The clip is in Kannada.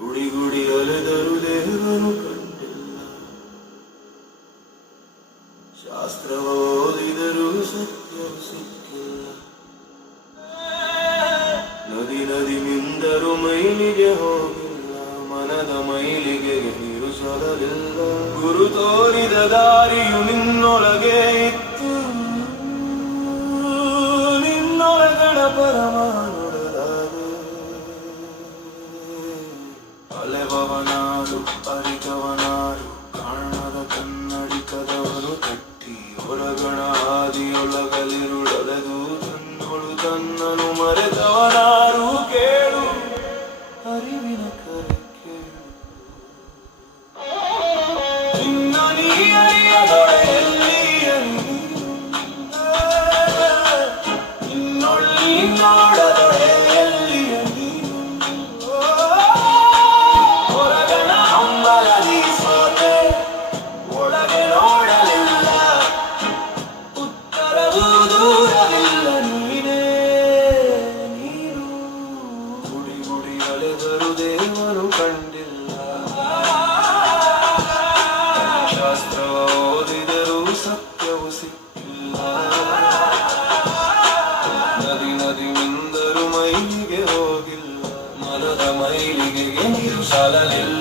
ಗುಡಿ ಗುಡಿ ಅಲೆದರು ದೇವನು ಕಂಡಿಲ್ಲ, ಶಾಸ್ತ್ರವ ಓದಿದರೂ ಸತ್ಯವು ಸಿಕ್ಕಿಲ್ಲ. ನದಿ ನದಿ ಮಿಂದರು ಮೈಲಿಗೆ ಹೋಗಿಲ್ಲ, ಮನದ ಮೈಲಿಗೆ ನೀರು ಸೊಲಲಿಲ್ಲ. ಗುರು ತೋರಿದ ದಾರಿಯು ನಿನ್ನೊಳಗೆ ಇತ್ತು, ನಿನ್ನೊಳಗಣ ಪರಮಾನುಡಲಾದೆ. ಅಲೆವವನಾರು ಅರಿತವನಾರು, ಕಾಣದ ಕನ್ನಡಿಕದವನು ತಟ್ಟಿ ಹೊರಗಣ ಆದಿಯೊಳಗಲಿರುಳಲೆದು ತನ್ನೊಳು ತನ್ನನು ಮರೆತವನಾರು. ಕೇಳು ಅರಿವಿನ ಕರೆ ಕೇಳು, ನಿನ್ನ ನೀ ಅರಿಯದೊಡೆಯಲ್ಲಿ ನಿನ್ನೊಳ್ಳಿ ನೋಡದೊಡೆಯಲ್ಲಿಯ ನೀನು. ಹೊರಗಣ ಹಂಬಲದಿ ಸೋತೆ, ಒಳಗೆ ನೋಡಲಿಲ್ಲ, ಉತ್ತರವೂ ದೂರವಿಲ್ಲ, ನೀನೇ ನೀನು. ಗುಡಿ ಗುಡಿ ಅಲೆದರು ದೇವರು ಕಂಡಿಲ್ಲ, ಶಾಸ್ತ್ರವ ಓದಿದರೂ ಸತ್ಯವು ಸಿಕ್ಕಿಲ್ಲ. ನದಿ ನದಿ ಮಿಂದರು ಮೈಲಿಗೆ ಹೋಗಿಲ್ಲ, ಮನದ ಮೈಲಿಗೆ ನೀರು ಸಾಲಲಿಲ್ಲ.